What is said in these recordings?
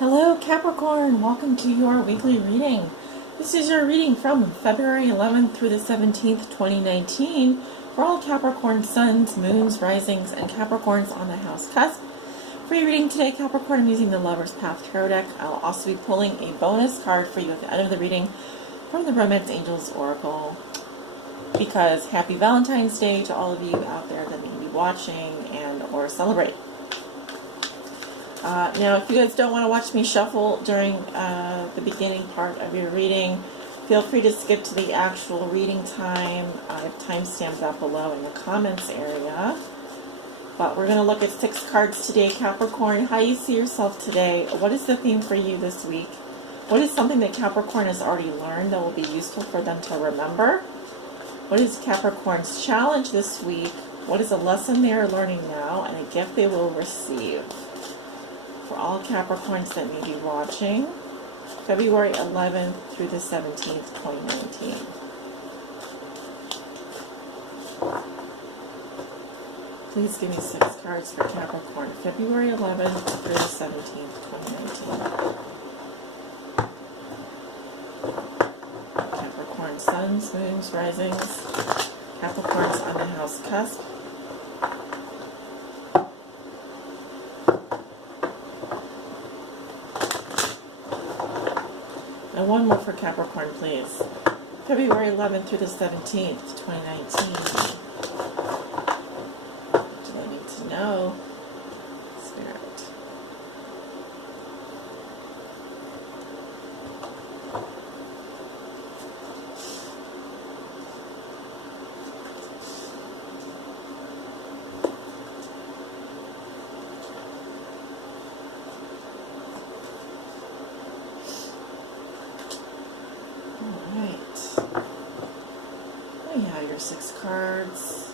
Hello Capricorn, welcome to your weekly reading. This is your reading from February 11th through the 17th, 2019 for all Capricorn suns, moons, risings, and Capricorns on the house cusp. For your reading today, Capricorn, I'm using the Lover's Path Tarot deck. I'll also be pulling a bonus card for you at the end of the reading from the Romance Angels Oracle. Because happy Valentine's Day to all of you out there that may be watching and or celebrate. Now, if you guys don't want to watch me shuffle during the beginning part of your reading, feel free to skip to the actual reading time. I have timestamps up below in the comments area. But we're going to look at 6 cards today, Capricorn. How you see yourself today. What is the theme for you this week? What is something that Capricorn has already learned that will be useful for them to remember? What is Capricorn's challenge this week? What is a lesson they are learning now and a gift they will receive? For all Capricorns that may be watching, February 11th through the 17th, 2019. Please give me 6 cards for Capricorn, February 11th through the 17th, 2019. Capricorn suns, moons, risings, Capricorns on the house cusp. And one more for Capricorn, please. February 11th through the 17th, 2019. What do I need to know? Spirit. Your 6 cards.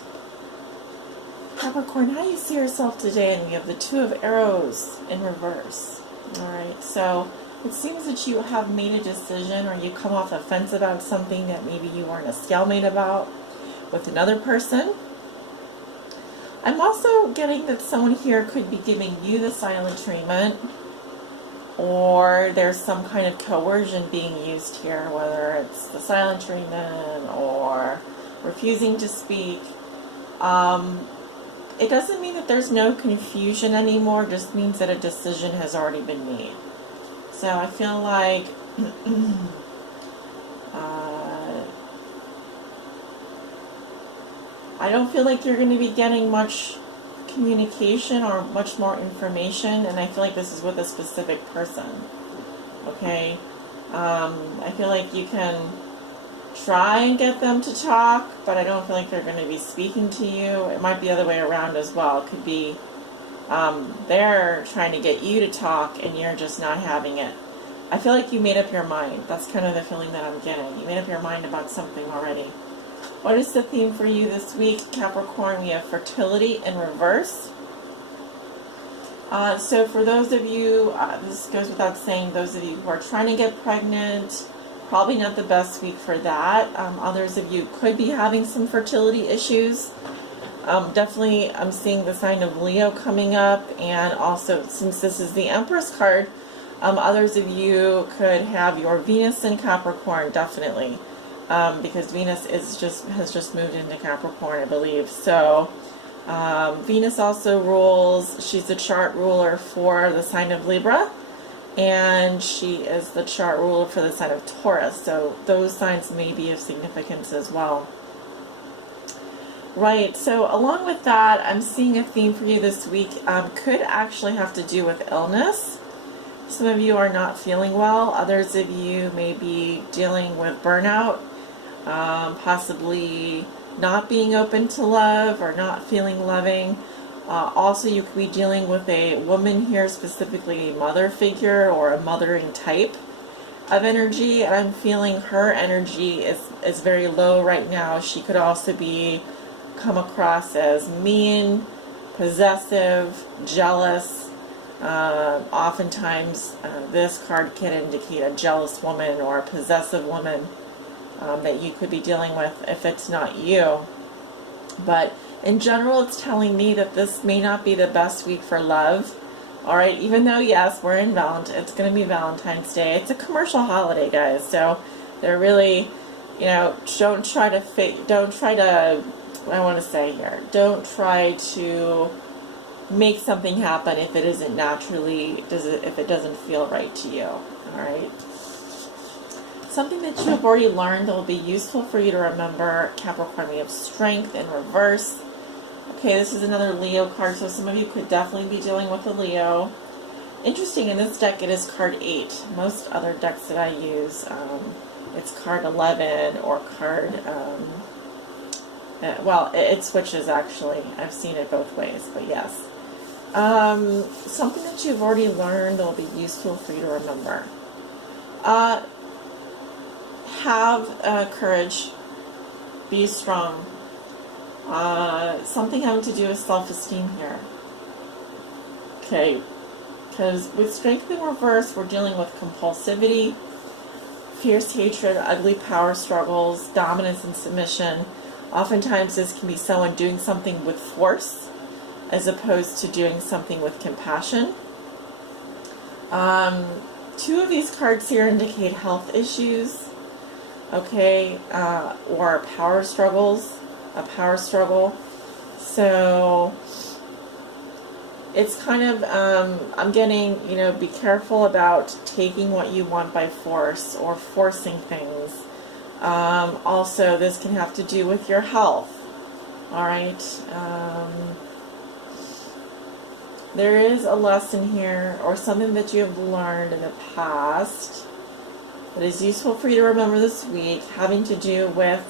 Capricorn, how do you see yourself today? And we have the 2 of arrows in reverse. Alright, so it seems that you have made a decision or you come off the fence about something that maybe you weren't a stalemate about with another person. I'm also getting that someone here could be giving you the silent treatment, or there's some kind of coercion being used here, whether it's the silent treatment or refusing to speak. It doesn't mean that there's no confusion anymore, it just means that a decision has already been made. So I feel like I don't feel like you're going to be getting much communication or much more information, and I feel like this is with a specific person. Okay? I feel like you can try and get them to talk, but I don't feel like they're going to be speaking to you. It might be the other way around as well. It could be they're trying to get you to talk and you're just not having it. I feel like you made up your mind. That's kind of the feeling that I'm getting. You made up your mind about something already. What is the theme for you this week, Capricorn? We have fertility in reverse. So for those of you, this goes without saying, those of you who are trying to get pregnant, probably not the best week for that. Others of you could be having some fertility issues. Definitely I'm seeing the sign of Leo coming up, and also since this is the Empress card, others of you could have your Venus in Capricorn, definitely. Because Venus has just moved into Capricorn, I believe. So Venus also rules, she's the chart ruler for the sign of Libra, and she is the chart ruler for the sign of Taurus. So those signs may be of significance as well. Right, so along with that, I'm seeing a theme for you this week. Could actually have to do with illness. Some of you are not feeling well. Others of you may be dealing with burnout. Possibly not being open to love or not feeling loving. Also, you could be dealing with a woman here, specifically a mother figure or a mothering type of energy, and I'm feeling her energy is very low right now. She could also be come across as mean, possessive, jealous. Oftentimes this card can indicate a jealous woman or a possessive woman that you could be dealing with if it's not you. But in general, it's telling me that this may not be the best week for love. All right, even though, yes, we're in it's going to be Valentine's Day. It's a commercial holiday, guys. So they're really, you know, don't try to, what I want to say here, don't try to make something happen if it isn't naturally, if it doesn't feel right to you. All right. Something that you have already learned that will be useful for you to remember, Capricorn. We have Strength in reverse. Okay, this is another Leo card, so some of you could definitely be dealing with a Leo. Interesting, in this deck it is card 8. Most other decks that I use, it's card 11 or card, well, it switches actually. I've seen it both ways, but yes. Something that you've already learned that will be useful for you to remember. Have courage. Be strong. Something having to do with self-esteem here. Okay, because with Strength in reverse, we're dealing with compulsivity, fierce hatred, ugly power struggles, dominance and submission. Oftentimes this can be someone doing something with force as opposed to doing something with compassion. 2 of these cards here indicate health issues, okay, or power struggles. A power struggle. So it's kind of, I'm getting, you know, be careful about taking what you want by force or forcing things. Also, this can have to do with your health. All right. There is a lesson here or something that you have learned in the past that is useful for you to remember this week, having to do with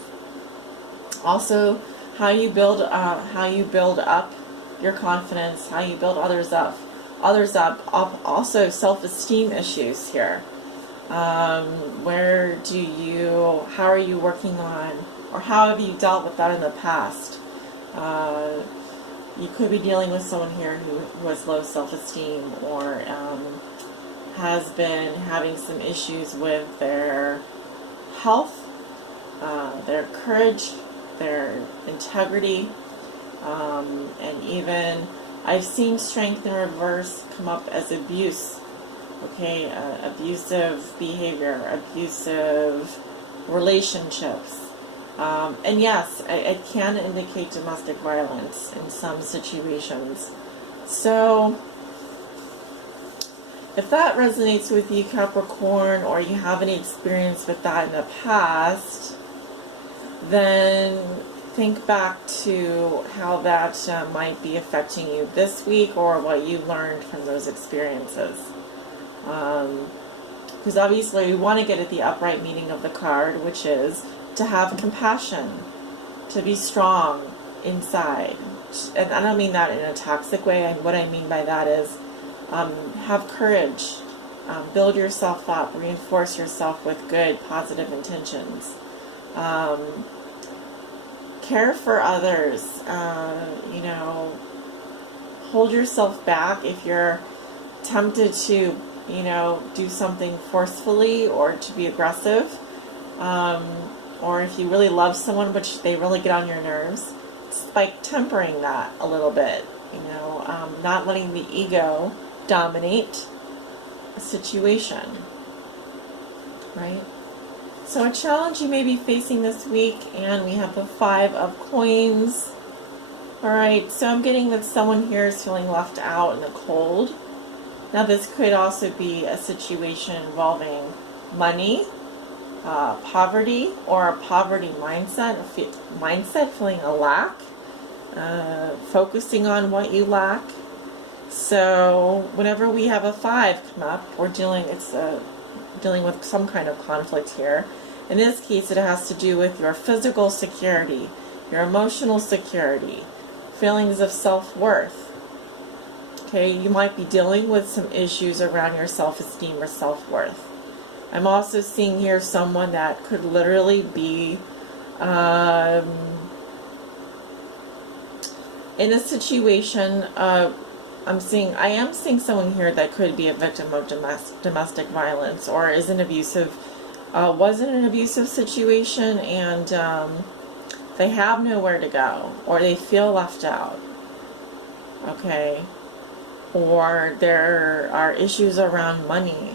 also how you build up your confidence, how you build others up. Also self-esteem issues here. How are you working on, or how have you dealt with that in the past? You could be dealing with someone here who has low self-esteem or has been having some issues with their health, their courage, their integrity, and even I've seen Strength in reverse come up as abuse. Okay, abusive behavior, abusive relationships, and yes, it can indicate domestic violence in some situations. So if that resonates with you, Capricorn, or you have any experience with that in the past, then think back to how that might be affecting you this week, or what you learned from those experiences. Because obviously we want to get at the upright meaning of the card, which is to have compassion, to be strong inside. And I don't mean that in a toxic way. What I mean by that is have courage, build yourself up, reinforce yourself with good, positive intentions. Care for others, you know, hold yourself back if you're tempted to, you know, do something forcefully or to be aggressive, or if you really love someone but they really get on your nerves, it's like tempering that a little bit, you know, not letting the ego dominate a situation, right? So a challenge you may be facing this week, and we have the 5 of Coins. Alright, so I'm getting that someone here is feeling left out in the cold. Now this could also be a situation involving money, poverty, or a poverty mindset, feeling a lack, focusing on what you lack. So whenever we have a 5 come up, we're dealing with some kind of conflict here. In this case, it has to do with your physical security, your emotional security, feelings of self-worth. Okay, you might be dealing with some issues around your self-esteem or self-worth. I'm also seeing here someone that could literally be in a situation. I am seeing someone here that could be a victim of domestic violence, or is an abusive, was in an abusive situation, and they have nowhere to go, or they feel left out. Okay. or there are issues around money,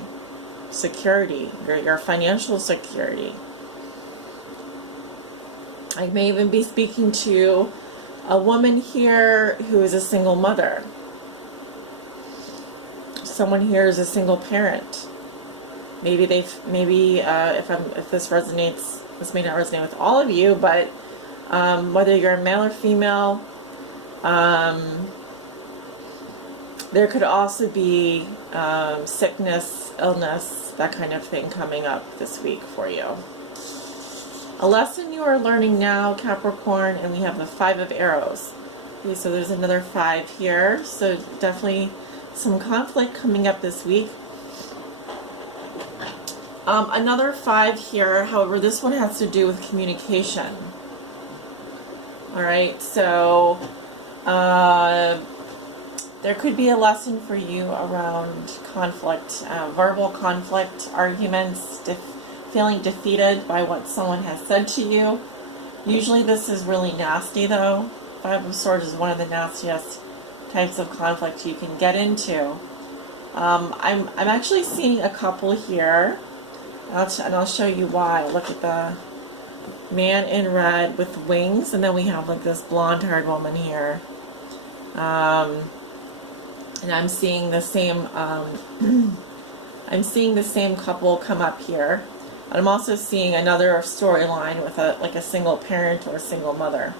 security, your financial security. I may even be speaking to a woman here who is a single mother. Someone here is a single parent. Maybe if this resonates, this may not resonate with all of you, but whether you're a male or female, there could also be sickness, illness, that kind of thing coming up this week for you. A lesson you are learning now, Capricorn, and we have the 5 of Arrows. Okay, so there's another 5 here, so definitely some conflict coming up this week. Another 5 here, however, this one has to do with communication. Alright, so there could be a lesson for you around conflict, verbal conflict, arguments, feeling defeated by what someone has said to you. Usually this is really nasty though. 5 of Swords is one of the nastiest types of conflict you can get into. I'm actually seeing a couple here, and I'll show you why. Look at the man in red with wings, and then we have like this blonde-haired woman here. And I'm seeing the same. I'm seeing the same couple come up here. And I'm also seeing another storyline with like a single parent or a single mother.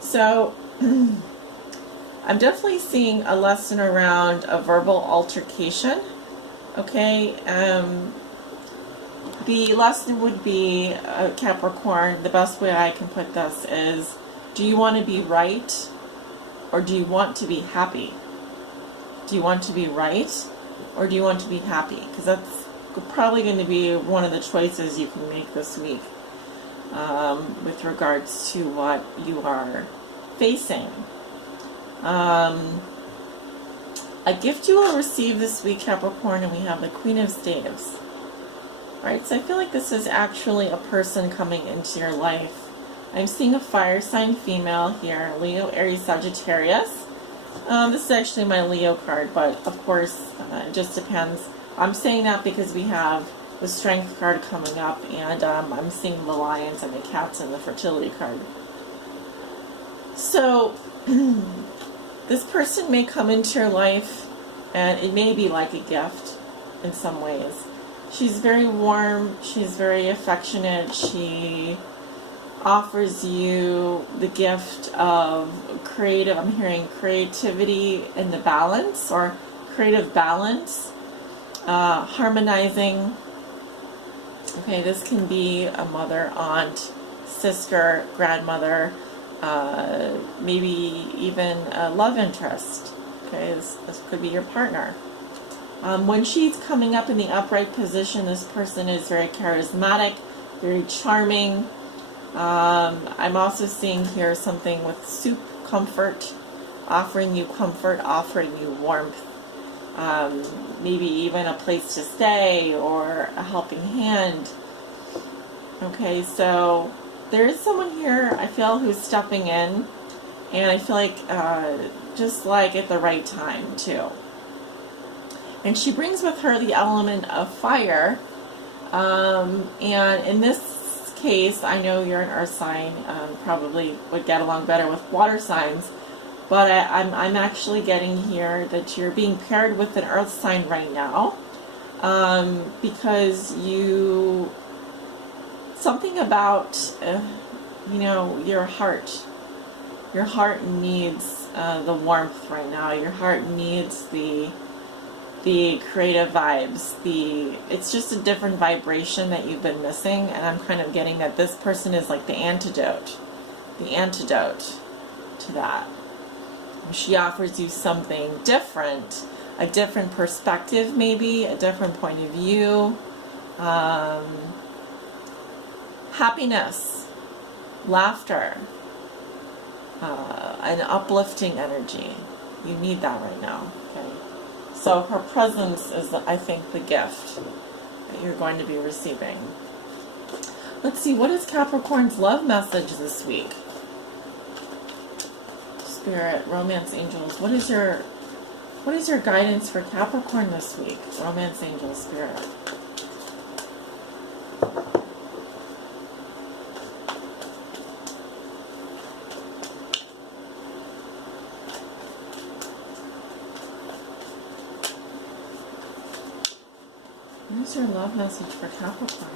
So I'm definitely seeing a lesson around a verbal altercation. Okay, the lesson would be, Capricorn, the best way I can put this is, do you want to be right or do you want to be happy? Do you want to be right or do you want to be happy? Because that's probably going to be one of the choices you can make this week with regards to what you are facing. A gift you will receive this week, Capricorn, and we have the Queen of Staves. Alright, so I feel like this is actually a person coming into your life. I'm seeing a fire sign female here, Leo, Aries, Sagittarius. This is actually my Leo card, but of course, it just depends. I'm saying that because we have the Strength card coming up, and I'm seeing the Lions and the Cats and the Fertility card. So, this person may come into your life, and it may be like a gift in some ways. She's very warm, she's very affectionate, she offers you the gift of creative, I'm hearing creativity in the balance, or creative balance, harmonizing. Okay, this can be a mother, aunt, sister, grandmother, maybe even a love interest. Okay, this could be your partner. When she's coming up in the upright position, this person is very charismatic, very charming. I'm also seeing here something with soup, comfort, offering you warmth. Maybe even a place to stay or a helping hand. Okay, so there is someone here, I feel, who's stepping in, and I feel like just like at the right time too. And she brings with her the element of fire, and in this case, I know you're an earth sign, probably would get along better with water signs, but I'm actually getting here that you're being paired with an earth sign right now, because something about, your heart needs the warmth right now. Your heart needs the creative vibes. It's just a different vibration that you've been missing, and I'm kind of getting that this person is like the antidote to that. She offers you something different, a different perspective, maybe a different point of view, happiness, laughter, an uplifting energy. You need that right now. Okay. So her presence is, I think, the gift that you're going to be receiving. Let's see, what is Capricorn's love message this week? Spirit, romance, angels, what is your What is your guidance for Capricorn this week? Romance, angel, spirit. What is your love message for Capricorn?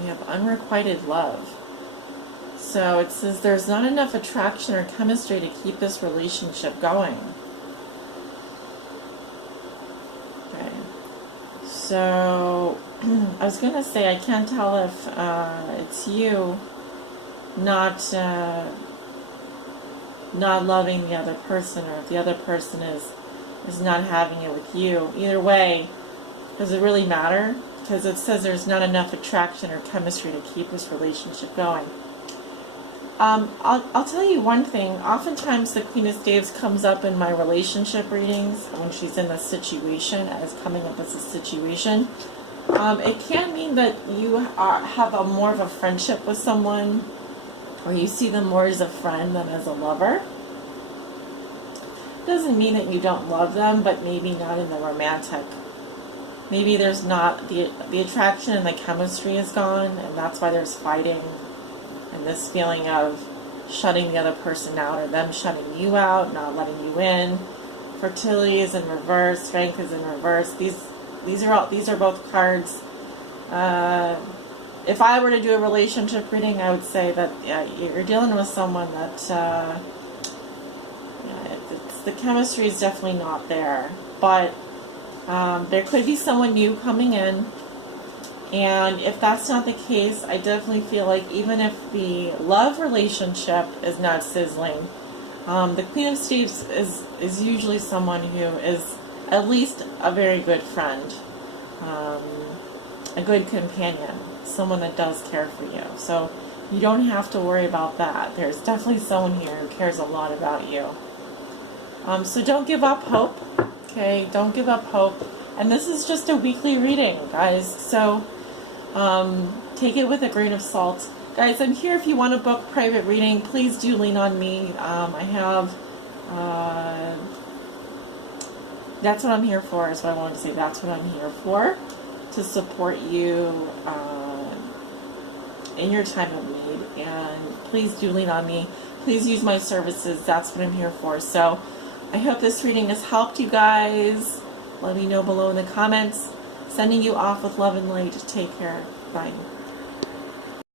We have unrequited love. So it says there's not enough attraction or chemistry to keep this relationship going. Okay. So I was going to say, I can't tell if it's you not loving the other person, or if the other person is not having it with you. Either way, does it really matter? Because it says there's not enough attraction or chemistry to keep this relationship going. I'll tell you one thing. Oftentimes the Queen of Staves comes up in my relationship readings when she's in a situation, as coming up as a situation. It can mean that you have more of a friendship with someone, or you see them more as a friend than as a lover. Doesn't mean that you don't love them, but maybe not in the romantic. Maybe there's not, the attraction and the chemistry is gone, and that's why there's fighting and this feeling of shutting the other person out, or them shutting you out, not letting you in. Fertility is in reverse, strength is in reverse. These are both cards. If I were to do a relationship reading, I would say that you're dealing with someone that the chemistry is definitely not there, but there could be someone new coming in, and if that's not the case, I definitely feel like even if the love relationship is not sizzling, the Queen of Staves is usually someone who is at least a very good friend, a good companion, someone that does care for you. So you don't have to worry about that. There's definitely someone here who cares a lot about you. So don't give up hope. Okay, don't give up hope. And this is just a weekly reading, guys. So take it with a grain of salt. Guys, I'm here if you want to book private reading. Please do lean on me. I have... that's what I'm here for, is what I wanted to say. That's what I'm here for. To support you in your time of need. And please do lean on me. Please use my services. That's what I'm here for. So I hope this reading has helped you guys. Let me know below in the comments. Sending you off with love and light. Take care. Bye.